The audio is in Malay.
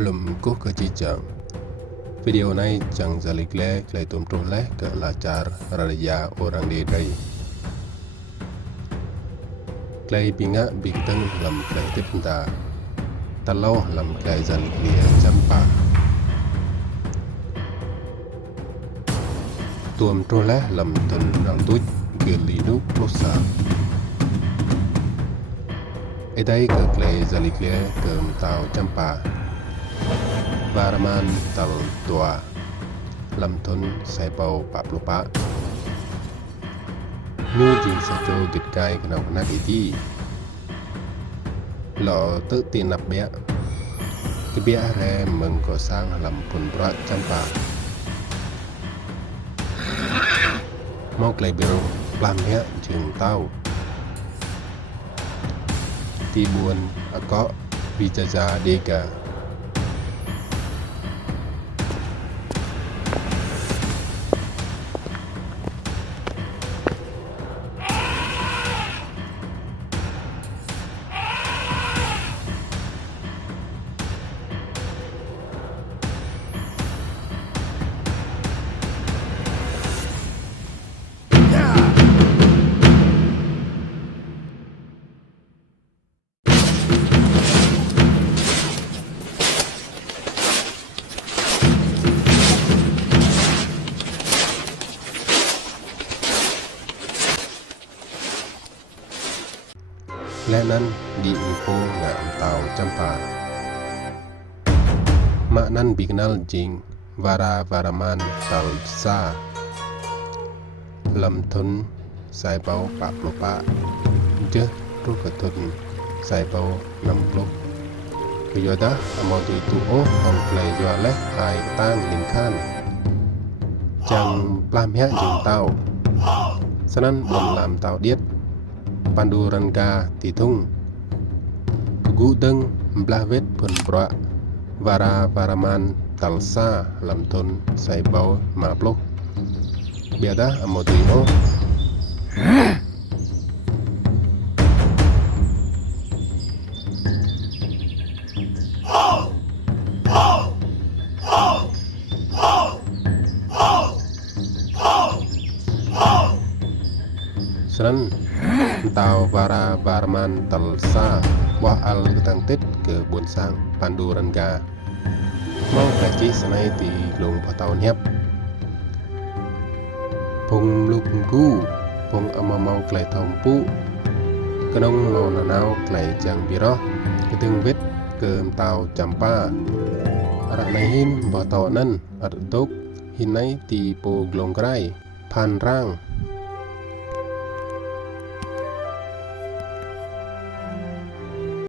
Lum ko ke cicang. Video này chẳng ra lịch lệ lại tùm trô lẽ ke lacar raya orang di day. Klay binga bigtang lam klay tipnda. Talaw lam klay za lịch lia jampa. Tuam trô lẽ lam tun nang tuj ke lidu prosa. Edai ke klay za lịch lia ke tau jampa. Varaman tal tua lam thun sai pau pap lupa nu jing sa cho dit kai kenau kena iti lo tự tin nap bia ke bia re meng ko sang lam pun pra champa mau klai biru plam ya jing tau ti buồn có vijaja dega. Lẽ nan di info ngam tau champa. Mak nan bignal jing varaman tal sa. Lam thun sai pau pap lupa. Je ru ketun sai pau 60. Keyoda amau tu itu hong klay jua leh ai tang lin khan. Chang plam ya jing tau. Sanan bon lam tau diet. Pandu rangka titung kugu deng belah vet pun pra varaman talsa lam tun sai bau maplo biada amotuimo seran tau varaman talsa wah al ketang tit ke buôn sang pandu rangga mau kaji senai ti lung patau niap pung lupku pung ama mau klay thompu kenong mau nanau klay jang biroh keting vet ke tau jampa arak nahin patau nan atuk hinai ti po glongkrai pan rang